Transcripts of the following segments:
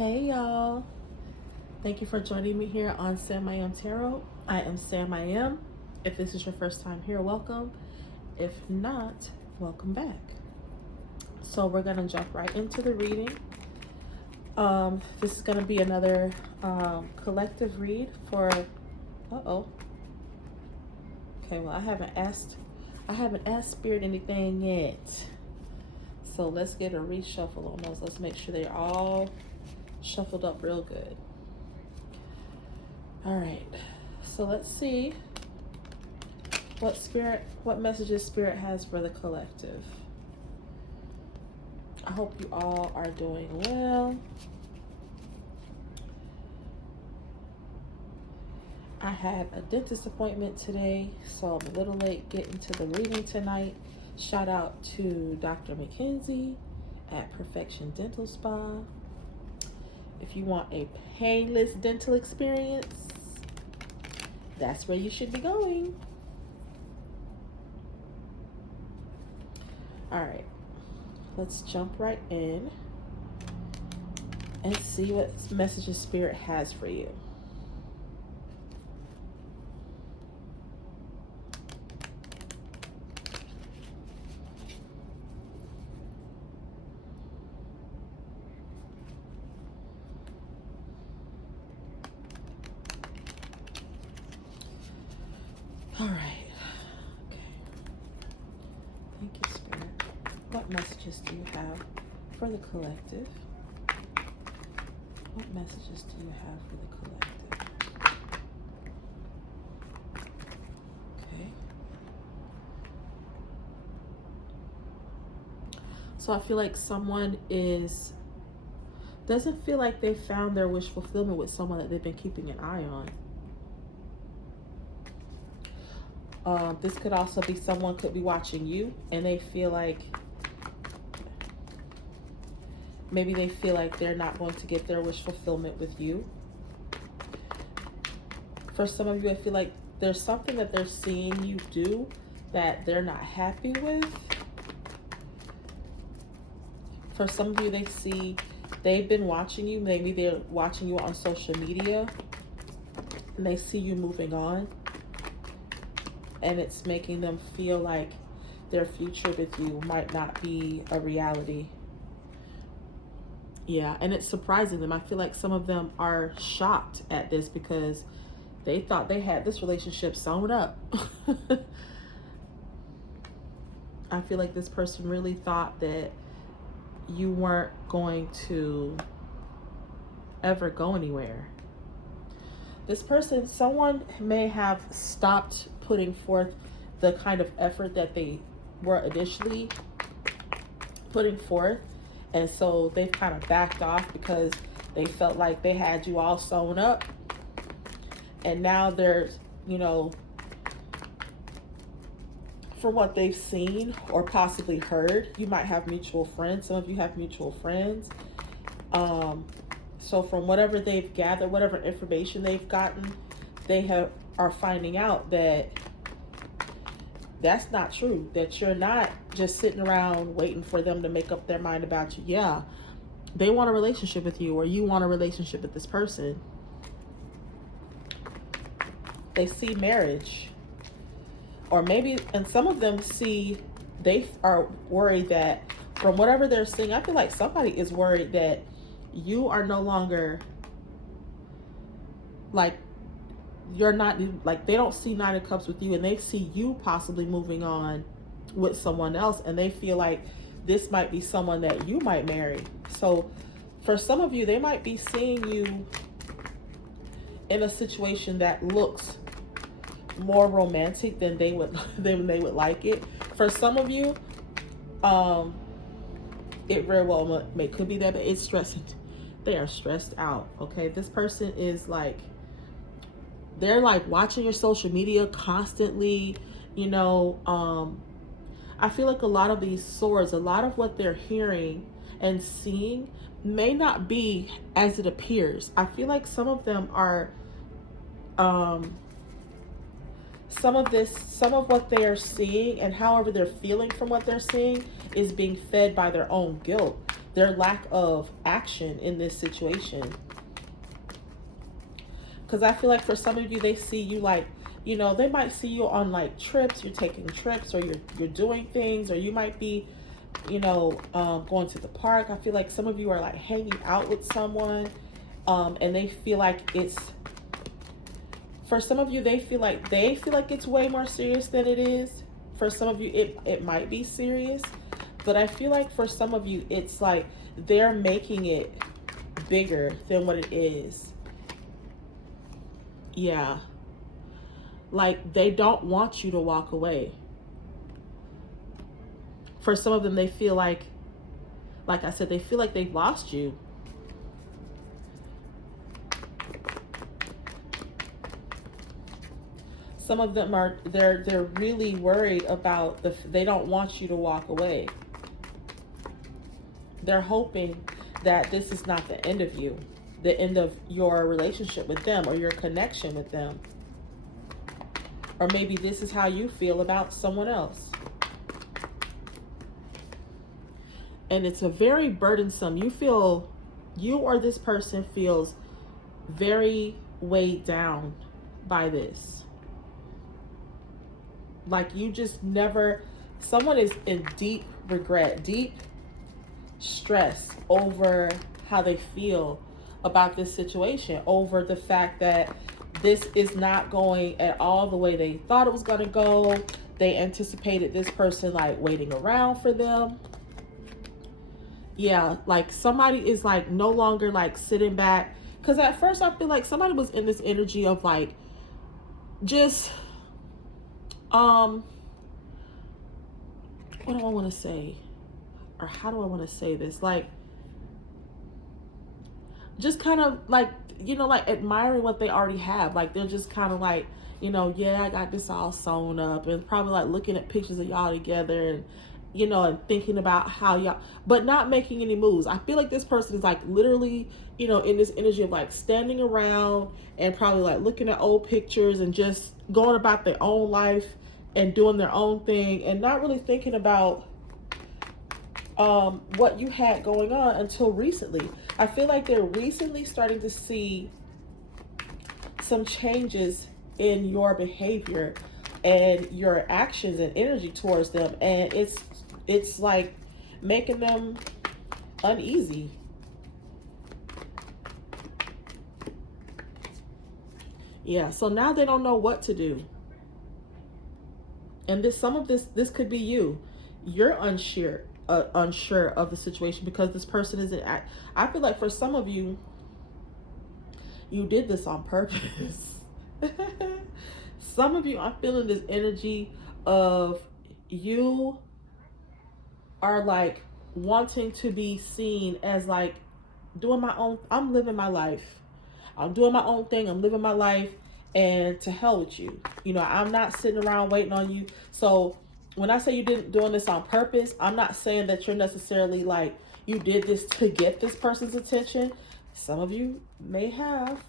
Hey y'all, thank you for joining me here on SamIAm Tarot. I am SamIAm. If this is your first time here, welcome. If not, welcome back. So we're gonna jump right into the reading. This is gonna be another collective read for. Okay, well I haven't asked Spirit anything yet. So let's get a reshuffle on those. Let's make sure they're all shuffled up real good. All right, so let's see what messages Spirit has for the collective. I hope you all are doing well. I had a dentist appointment today, so I'm a little late getting to the reading tonight. Shout out to Dr. McKenzie at Perfection Dental Spa. If you want a painless dental experience, that's where you should be going. All right, let's jump right in and see what messages Spirit has for you. All right. Okay. Thank you, Spirit. What messages do you have for the collective? What messages do you have for the collective? Okay. So I feel like someone doesn't feel like they found their wish fulfillment with someone that they've been keeping an eye on. This could also be someone could be watching you and they feel like maybe they feel like they're not going to get their wish fulfillment with you. For some of you, I feel like there's something that they're seeing you do that they're not happy with. For some of you, they've been watching you. Maybe they're watching you on social media and they see you moving on. And it's making them feel like their future with you might not be a reality. Yeah, and it's surprising them. I feel like some of them are shocked at this because they thought they had this relationship sewn up. I feel like this person really thought that you weren't going to ever go anywhere. This person, someone may have stopped putting forth the kind of effort that they were initially putting forth. And so they've kind of backed off because they felt like they had you all sewn up. And now they're, from what they've seen or possibly heard, you might have mutual friends. Some of you have mutual friends. So from whatever they've gathered, whatever information they've gotten, they are finding out that that's not true, that you're not just sitting around waiting for them to make up their mind about you. Yeah, they want a relationship with you, or you want a relationship with this person. They see marriage, or maybe, and some of them they are worried that from whatever they're seeing, I feel like somebody is worried that you are no longer like, you're not like, they don't see Nine of Cups with you and they see you possibly moving on with someone else, and they feel like this might be someone that you might marry. So for some of you, they might be seeing you in a situation that looks more romantic than they would like it. For some of you, it very well could be that, but it's stressing. They are stressed out. Okay, this person is like, they're like watching your social media constantly. I feel like a lot of these swords, a lot of what they're hearing and seeing may not be as it appears. I feel like some of them are some of what they are seeing and however they're feeling from what they're seeing is being fed by their own guilt, their lack of action in this situation. Because I feel like for some of you, they see you like, you know, they might see you on like trips, you're taking trips, or you're doing things, or you might be, you know, going to the park. I feel like some of you are like hanging out with someone, and they feel like it's, for some of you, they feel like it's way more serious than it is. For some of you, it might be serious, but I feel like for some of you, it's like they're making it bigger than what it is. Yeah. Like they don't want you to walk away. For some of them, they feel like I said, they feel like they've lost you. Some of them are, they're really worried about they don't want you to walk away. They're hoping that this is not the end of you, the end of your relationship with them or your connection with them. Or maybe this is how you feel about someone else. And it's a very burdensome, you or this person feels very weighed down by this. Like you just never, someone is in deep regret, deep stress over how they feel about this situation, over the fact that this is not going at all the way they thought it was going to go. They anticipated this person like waiting around for them. Yeah, like somebody is like no longer like sitting back. Because at first I feel like somebody was in this energy of like just what do I want to say, or how do I want to say this, like just kind of like, you know, like admiring what they already have. Like they're just kind of like, you know, yeah, I got this all sewn up, and probably like looking at pictures of y'all together, and you know, and thinking about how y'all, but not making any moves. I feel like this person is like literally, you know, in this energy of like standing around and probably like looking at old pictures and just going about their own life and doing their own thing and not really thinking about what you had going on until recently. I feel like they're recently starting to see some changes in your behavior and your actions and energy towards them, and it's like making them uneasy. Yeah, so now they don't know what to do. And this could be you. You're unsure of the situation because this person isn't I feel like for some of you, you did this on purpose. Some of you, I'm feeling this energy of you are like wanting to be seen as like doing my own, I'm living my life. I'm doing my own thing. I'm living my life, and to hell with you. You know, I'm not sitting around waiting on you. So when I say you didn't doing this on purpose, I'm not saying that you're necessarily like you did this to get this person's attention. Some of you may have,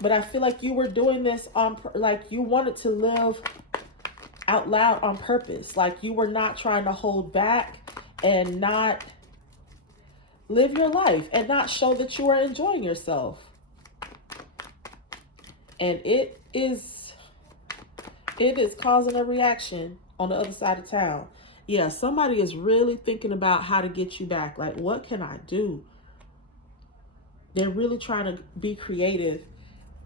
but I feel like you were doing this on like you wanted to live out loud on purpose. Like you were not trying to hold back and not live your life and not show that you are enjoying yourself. And it is causing a reaction on the other side of town. Yeah, somebody is really thinking about how to get you back. Like, what can I do? They're really trying to be creative.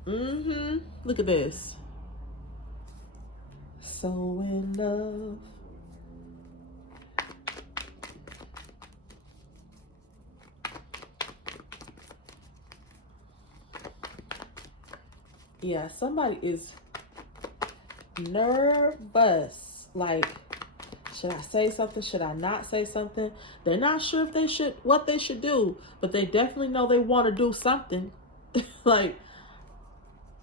Look at this. So in love. Yeah, somebody is nervous. Like, should I say something? Should I not say something? They're not sure if what they should do, but they definitely know they want to do something. Like,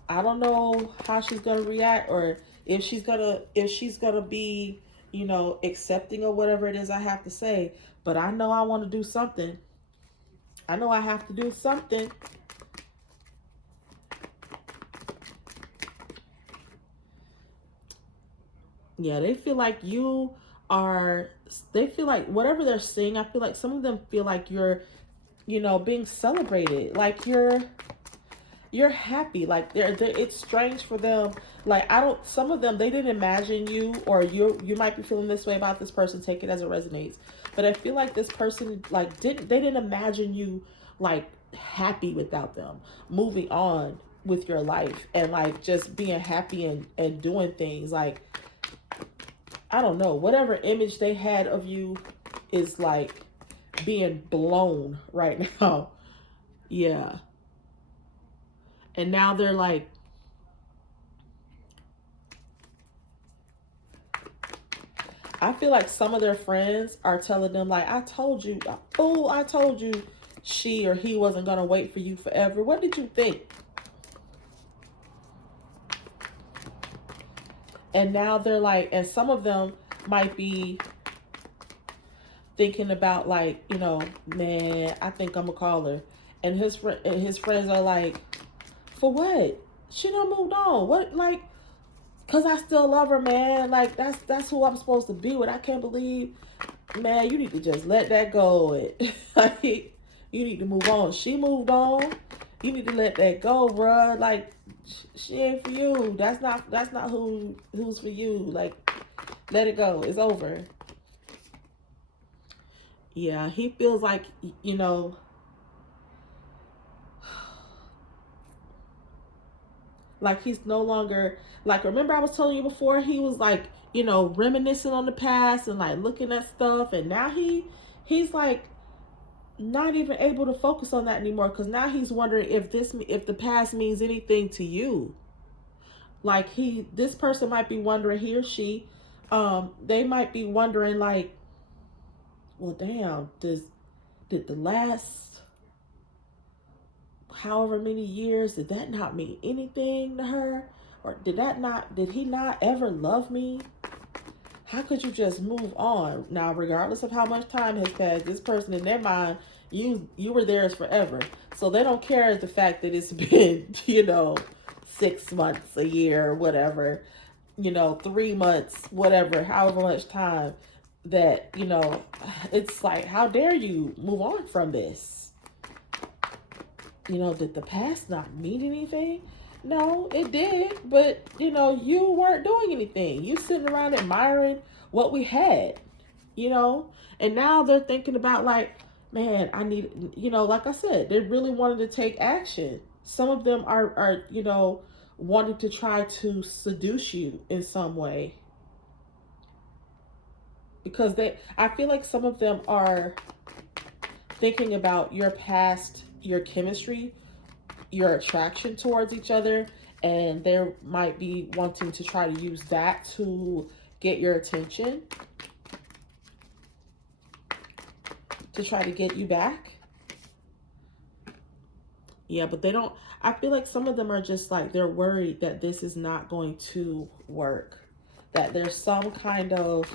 I don't know how she's gonna react, or if she's gonna be, you know, accepting of whatever it is I have to say. But I know I want to do something. I know I have to do something. Yeah, they feel like you are, they feel like whatever they're seeing, I feel like some of them feel like you're, being celebrated. Like you're happy. Like they're it's strange for them. Like I don't, some of them, they didn't imagine you, or you might be feeling this way about this person, take it as it resonates. But I feel like this person, like, they didn't imagine you like happy without them, moving on with your life, and like just being happy and doing things. Like, I don't know, whatever image they had of you is like being blown right now. Yeah. And now they're like, I feel like some of their friends are telling them, like, I told you, fool, I told you she or he wasn't going to wait for you forever. What did you think? And now they're like, and some of them might be thinking about, like, man, I think I'm going to call her. And his friends are like, for what? She done moved on. What, like, because I still love her, man. Like, that's who I'm supposed to be with. I can't believe, man, you need to just let that go. Like, you need to move on. She moved on. You need to let that go, bruh. Like, she ain't for you. That's not who's for you. Like, let it go. It's over. Yeah, he feels like, like he's no longer, like, remember I was telling you before, he was like, reminiscing on the past and like looking at stuff, and now he's like not even able to focus on that anymore, because now he's wondering if the past means anything to you. Like, this person might be wondering, he or she, they might be wondering, like, well, damn, did the last however many years, did that not mean anything to her? Or did he not ever love me? How could you just move on? Now, regardless of how much time has passed, this person, in their mind, you were theirs forever. So they don't care the fact that it's been, 6 months, a year, whatever, 3 months, whatever, however much time, that, it's like, how dare you move on from this? Did the past not mean anything? No, it did, but you weren't doing anything. You sitting around admiring what we had, and now they're thinking about, like, man, I need, like I said, they really wanted to take action. Some of them are wanting to try to seduce you in some way, because I feel like some of them are thinking about your past, your chemistry, your attraction towards each other, and they might be wanting to try to use that to get your attention, to try to get you back. Yeah, but they don't, I feel like some of them are just like, they're worried that this is not going to work, that there's some kind of,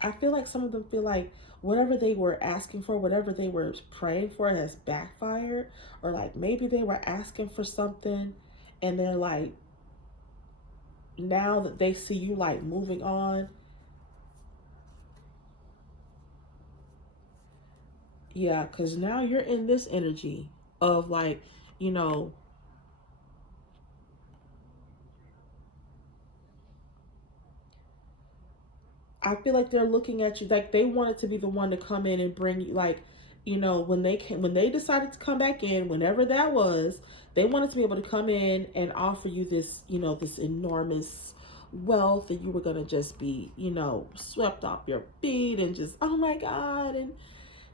I feel like some of them feel like whatever they were asking for, whatever they were praying for, has backfired. Or like maybe they were asking for something, and they're like, now that they see you like moving on. Yeah, because now you're in this energy of like, I feel like they're looking at you like they wanted to be the one to come in and bring you, like, when they decided to come back in, whenever that was, they wanted to be able to come in and offer you this, this enormous wealth, and you were gonna just be, swept off your feet, and just, oh my God, and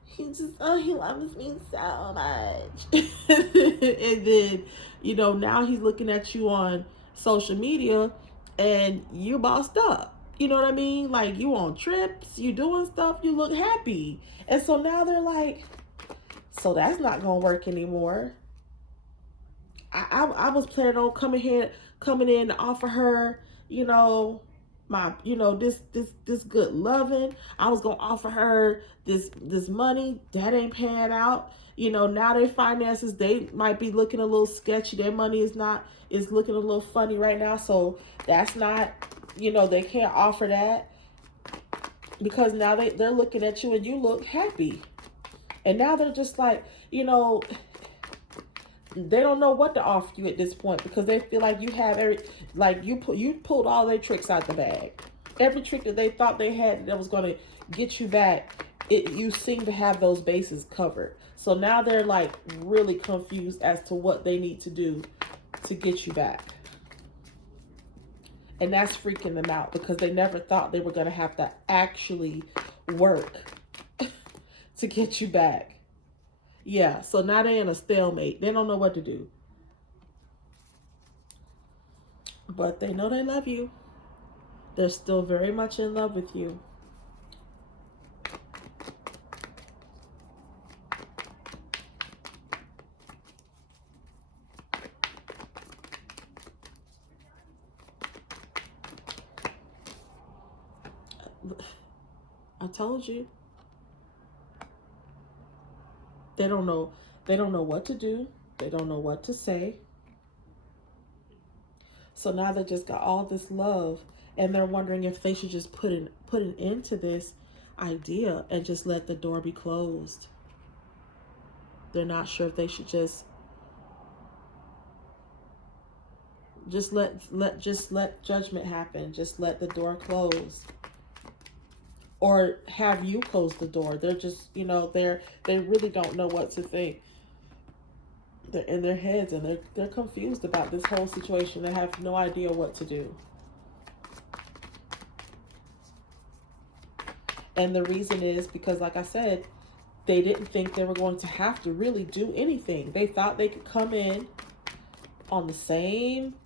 he loves me so much. And then, now he's looking at you on social media, and you bossed up. You know what I mean? Like, you on trips, you doing stuff, you look happy. And so now they're like, so that's not gonna work anymore. I was planning on coming in to offer her, this good loving. I was gonna offer her this money. That ain't paying out. Now their finances, they might be looking a little sketchy. Their money is looking a little funny right now. So that's not, they can't offer that, because now they're looking at you and you look happy. And now they're just like, they don't know what to offer you at this point, because they feel like you have you pulled all their tricks out the bag. Every trick that they thought they had that was going to get you back, you seem to have those bases covered. So now they're like really confused as to what they need to do to get you back. And that's freaking them out, because they never thought they were going to have to actually work to get you back. Yeah, so now they're in a stalemate. They don't know what to do. But they know they love you. They're still very much in love with you. I told you. They don't know what to do. They don't know what to say. So now they just got all this love, and they're wondering if they should just put an end to this idea and just let the door be closed. They're not sure if they should just let judgment happen. Just let the door close. Or have you close the door. They're just, they really don't know what to think. They're in their heads, and they're confused about this whole situation. They have no idea what to do. And the reason is because, like I said, they didn't think they were going to have to really do anything. They thought they could come in on the same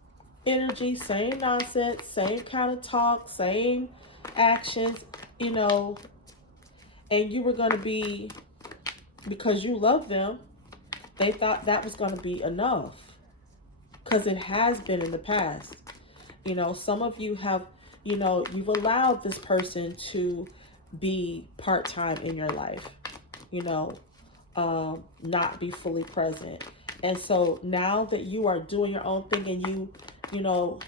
energy, same nonsense, same kind of talk, same actions, and you were going to be, because you love them, they thought that was going to be enough, because it has been in the past. Some of you have, you've allowed this person to be part-time in your life, not be fully present. And so now that you are doing your own thing, and you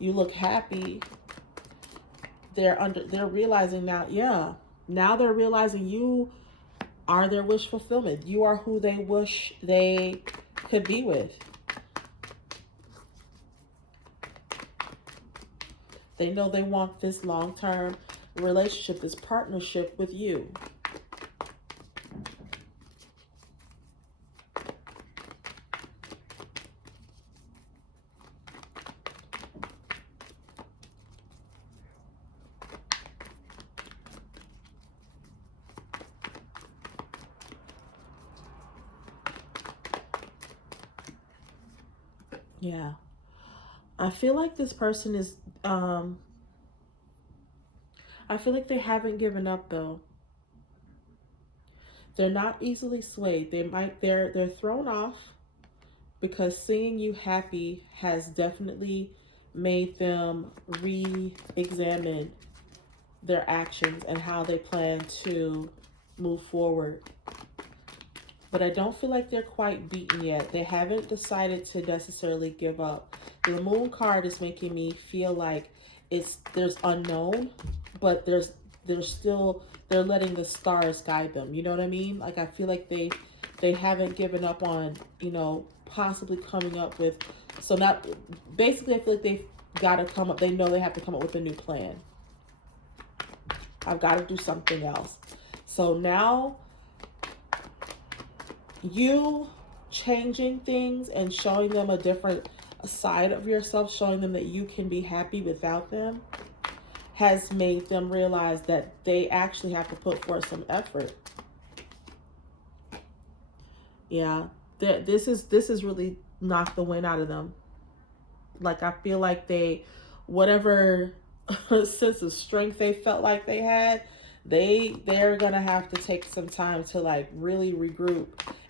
look happy, they're realizing now, now they're realizing you are their wish fulfillment. You are who they wish they could be with. They know they want this long-term relationship, this partnership with you. Yeah. I feel like this person is, I feel like they haven't given up though. They're not easily swayed. They're thrown off, because seeing you happy has definitely made them re-examine their actions and how they plan to move forward. But I don't feel like they're quite beaten yet. They haven't decided to necessarily give up. The moon card is making me feel like there's unknown, but they're letting the stars guide them. You know what I mean? Like, I feel like they haven't given up on, possibly coming up with, so not, basically I feel like they've got to come up, they know they have to come up with a new plan. I've got to do something else. So now, you changing things and showing them a different side of yourself, showing them that you can be happy without them, has made them realize that they actually have to put forth some effort. Yeah, this is really knocked the wind out of them. Like, I feel like whatever sense of strength they felt like they had, they're gonna have to take some time to like really regroup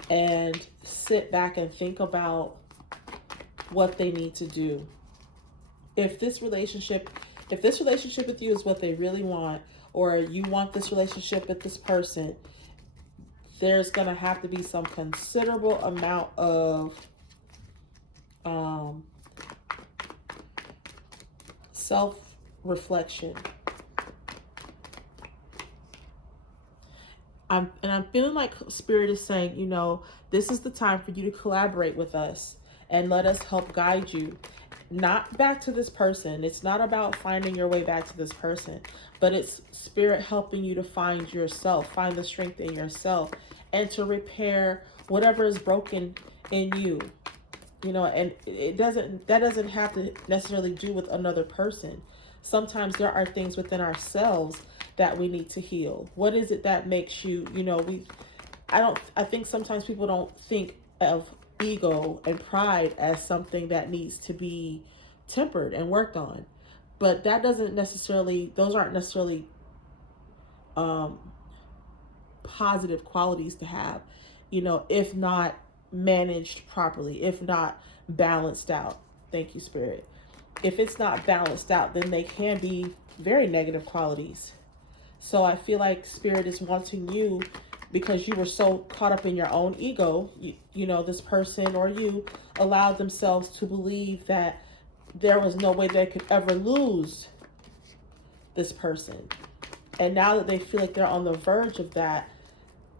and sit back and think about what they need to do. if this relationship with you is what they really want, or you want this relationship with this person, there's going to have to be some considerable amount of self-reflection. I'm feeling like Spirit is saying, you know, this is the time for you to collaborate with us and let us help guide you. Not back to this person. It's not about finding your way back to this person, but it's Spirit helping you to find yourself, find the strength in yourself, and to repair whatever is broken in you. You know, and that doesn't have to necessarily do with another person. Sometimes there are things within ourselves that we need to heal. What is it that makes you, you know, I think sometimes people don't think of ego and pride as something that needs to be tempered and worked on. But that doesn't necessarily, those aren't necessarily positive qualities to have, you know, if not managed properly, if not balanced out. Thank you, Spirit. If it's not balanced out, then they can be very negative qualities. So I feel like Spirit is wanting you, because you were so caught up in your own ego, you know, this person or you allowed themselves to believe that there was no way they could ever lose this person. And now that they feel like they're on the verge of that,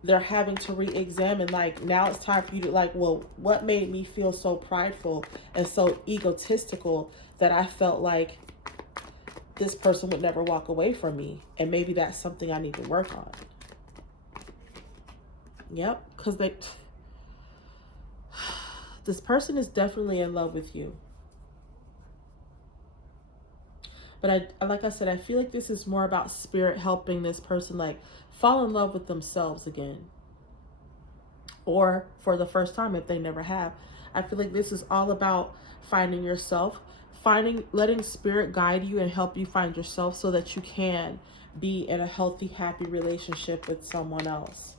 they're having to re-examine, like, now it's time for you to, like, well, what made me feel so prideful and so egotistical that I felt like this person would never walk away from me? And maybe that's something I need to work on. Yep, because this person is definitely in love with you. But like I said, I feel like this is more about Spirit helping this person, like, fall in love with themselves again. Or for the first time, if they never have. I feel like this is all about finding yourself, letting Spirit guide you and help you find yourself so that you can be in a healthy, happy relationship with someone else.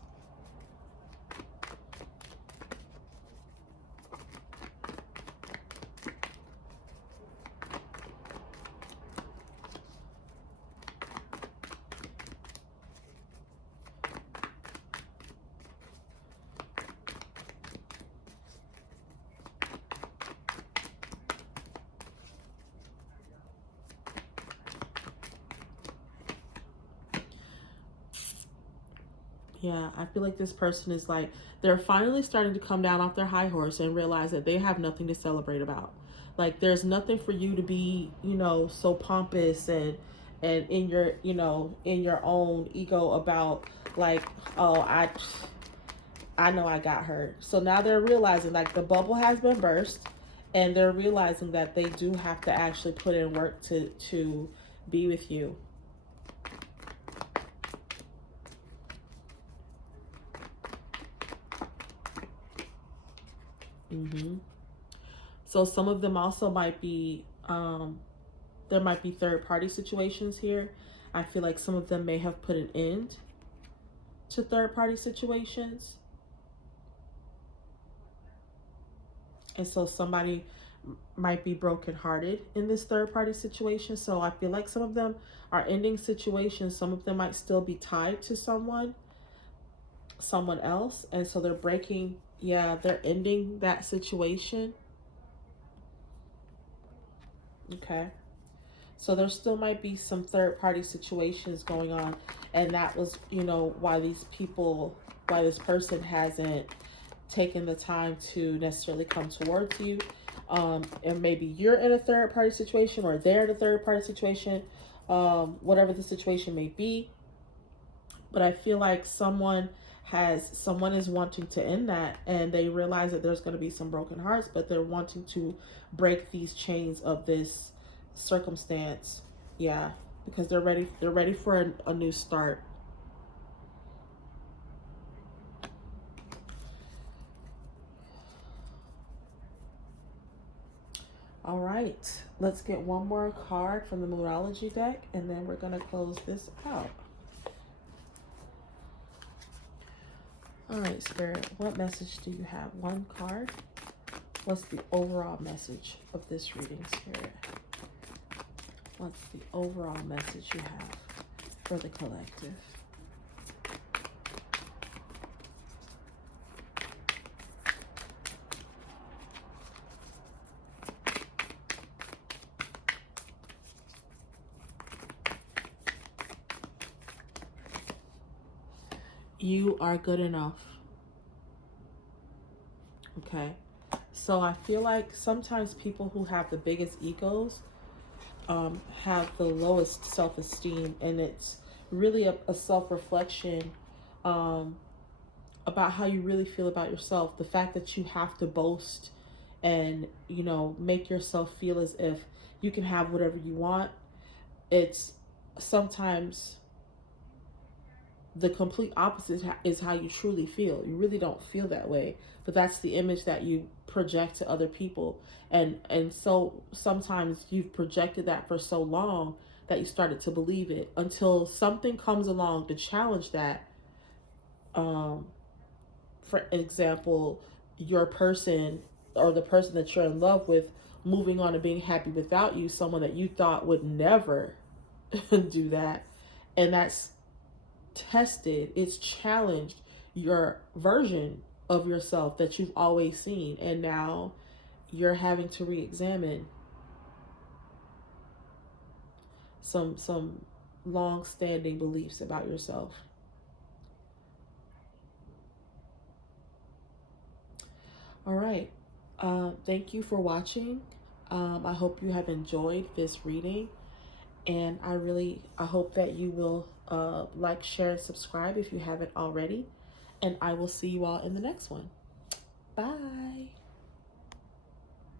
Yeah, I feel like this person is like, they're finally starting to come down off their high horse and realize that they have nothing to celebrate about. Like, there's nothing for you to be, you know, so pompous and in your, you know, in your own ego about, like, oh, I know I got hurt. So now they're realizing, like, the bubble has been burst, and they're realizing that they do have to actually put in work to be with you. So some of them also might be, there might be third-party situations here. I feel like some of them may have put an end to third-party situations. And so somebody might be brokenhearted in this third-party situation. So I feel like some of them are ending situations. Some of them might still be tied to someone else. And so they're breaking, they're ending that situation. Okay. So there still might be some third-party situations going on. And that was, you know, why this person hasn't taken the time to necessarily come towards you. And maybe you're in a third-party situation, or they're in a third-party situation, whatever the situation may be. But I feel like someone is wanting to end that, and they realize that there's going to be some broken hearts, but they're wanting to break these chains of this circumstance. Yeah, because they're ready for a new start. All right, let's get one more card from the Moodology deck, and then we're going to close this out. All right, Spirit, what message do you have? One card. What's the overall message of this reading, Spirit? What's the overall message you have for the collective? You are good enough. Okay. So I feel like sometimes people who have the biggest egos have the lowest self-esteem, and it's really a self-reflection about how you really feel about yourself. The fact that you have to boast and, you know, make yourself feel as if you can have whatever you want. It's sometimes the complete opposite is how you truly feel. You really don't feel that way, but that's the image that you project to other people. And so sometimes you've projected that for so long that you started to believe it until something comes along to challenge that. For example, your person or the person that you're in love with moving on and being happy without you, someone that you thought would never do that, and that's tested, it's challenged your version of yourself that you've always seen, and now you're having to re-examine some long-standing beliefs about yourself. All right. Thank you for watching. I hope you have enjoyed this reading, and I hope that you will like, share, and subscribe if you haven't already. And I will see you all in the next one. Bye.